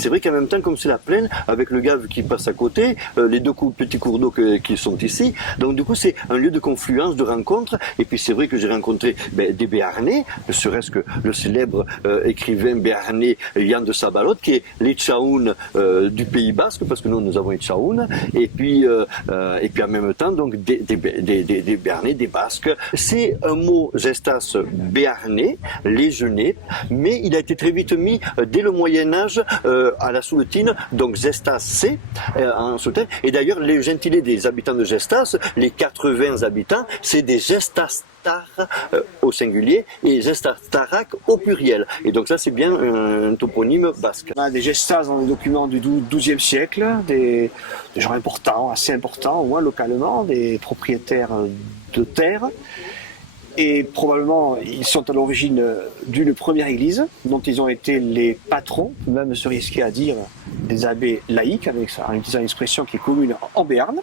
c'est vrai qu'en même temps, comme c'est la plaine, avec le Gave qui passe à côté, les deux petits cours d'eau qui sont ici, donc du coup c'est un lieu de confluence, de rencontre. Et puis c'est vrai que j'ai rencontré des Béarnais, ne serait-ce que le célèbre écrivain béarnais Jan de Sabalot, qui est l'Etchaoun du Pays Basque, parce que nous avons Etchaoun, et puis en même temps donc des Béarnais, des Basques. C'est un mot gestas béarnais, légenais, mais il a été très vite mis dès le Moyen-Âge à la Souletine, donc gestas c'est en Souletine. Et d'ailleurs les gentilés des habitants de Gestas, les 80 habitants, c'est des gestas au singulier et Gestastarak au pluriel. Et donc ça c'est bien un toponyme basque. On a des gestas dans les documents du XIIe siècle, des gens importants, assez importants, au moins localement, des propriétaires de terres. Et probablement ils sont à l'origine d'une première église dont ils ont été les patrons, même se risquer à dire des abbés laïcs, en utilisant une expression qui est commune en Béarn.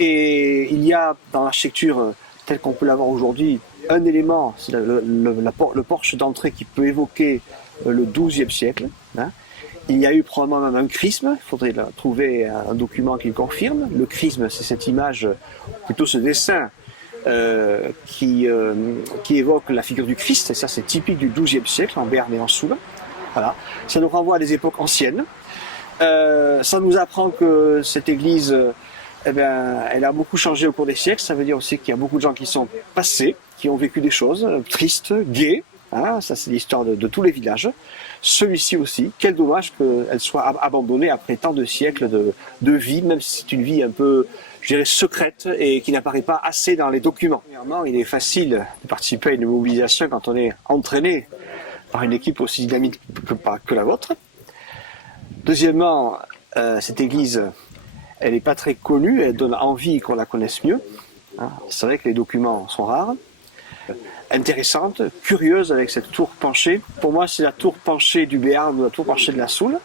Et il y a dans l'architecture tel qu'on peut l'avoir aujourd'hui, un élément, c'est le porche d'entrée qui peut évoquer le XIIe siècle. Hein. Il y a eu probablement même un chrisme, il faudrait trouver un document qui le confirme. Le chrisme, c'est cette image, plutôt ce dessin, qui évoque la figure du Christ, et ça c'est typique du XIIe siècle, en Béarn et en Soule. Voilà. Ça nous renvoie à des époques anciennes. Ça nous apprend que cette église... elle a beaucoup changé au cours des siècles. Ça veut dire aussi qu'il y a beaucoup de gens qui sont passés, qui ont vécu des choses tristes, gaies. Hein, ça, c'est l'histoire de tous les villages. Celui-ci aussi. Quel dommage qu'elle soit abandonnée après tant de siècles de vie, même si c'est une vie un peu, je dirais, secrète et qui n'apparaît pas assez dans les documents. Premièrement, il est facile de participer à une mobilisation quand on est entraîné par une équipe aussi dynamique que la vôtre. Deuxièmement, cette église... elle n'est pas très connue, elle donne envie qu'on la connaisse mieux. C'est vrai que les documents sont rares. Intéressante, curieuse avec cette tour penchée. Pour moi, c'est la tour penchée du Béarn ou la tour penchée de la Soule.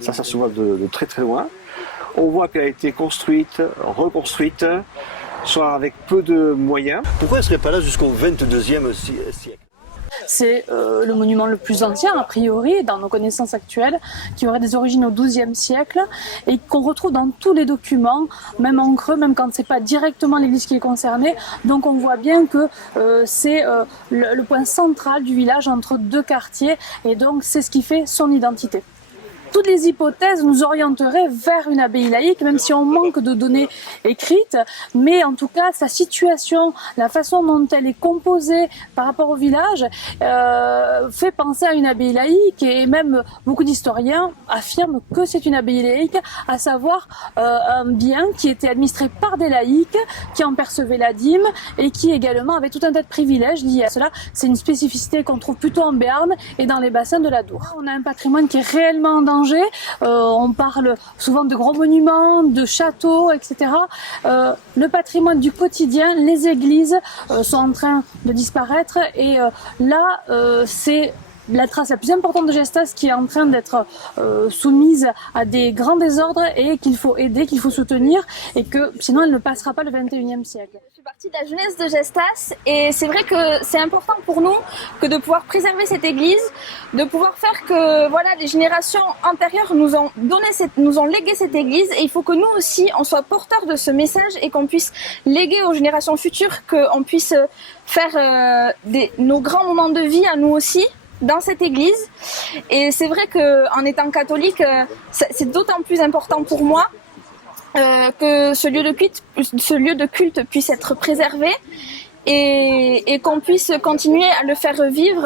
Ça se voit de très très loin. On voit qu'elle a été construite, reconstruite, soit avec peu de moyens. Pourquoi elle ne serait pas là jusqu'au XXIe siècle ? C'est le monument le plus ancien, a priori, dans nos connaissances actuelles, qui aurait des origines au XIIe siècle et qu'on retrouve dans tous les documents, même en creux, même quand c'est pas directement l'église qui est concernée. Donc on voit bien que c'est le point central du village entre deux quartiers et donc c'est ce qui fait son identité. Toutes les hypothèses nous orienteraient vers une abbaye laïque, même si on manque de données écrites, mais en tout cas sa situation, la façon dont elle est composée par rapport au village fait penser à une abbaye laïque, et même beaucoup d'historiens affirment que c'est une abbaye laïque, à savoir un bien qui était administré par des laïcs, qui en percevaient la dîme et qui également avait tout un tas de privilèges liés à cela. C'est une spécificité qu'on trouve plutôt en Béarn et dans les bassins de l'Adour. On a un patrimoine qui est réellement en danger. On parle souvent de gros monuments, de châteaux, etc. Le patrimoine du quotidien, les églises sont en train de disparaître et là c'est la trace la plus importante de Gestas qui est en train d'être soumise à des grands désordres et qu'il faut aider, qu'il faut soutenir et que sinon elle ne passera pas le 21e siècle. Je fais partie de la jeunesse de Gestas et c'est vrai que c'est important pour nous que de pouvoir préserver cette église, de pouvoir faire que voilà, les générations antérieures nous ont légué cette église et il faut que nous aussi on soit porteurs de ce message et qu'on puisse léguer aux générations futures, qu'on puisse faire nos grands moments de vie à nous aussi dans cette église. Et c'est vrai qu'en étant catholique, c'est d'autant plus important pour moi que ce lieu de culte puisse être préservé et qu'on puisse continuer à le faire vivre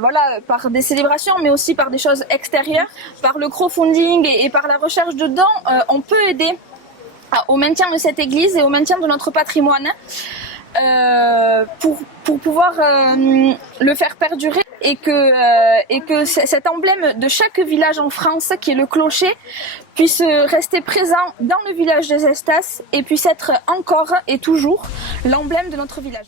voilà, par des célébrations, mais aussi par des choses extérieures, par le crowdfunding et par la recherche de dons. On peut aider au maintien de cette église et au maintien de notre patrimoine pour pouvoir le faire perdurer et que cet emblème de chaque village en France, qui est le clocher, puisse rester présent dans le village de Gestas et puisse être encore et toujours l'emblème de notre village.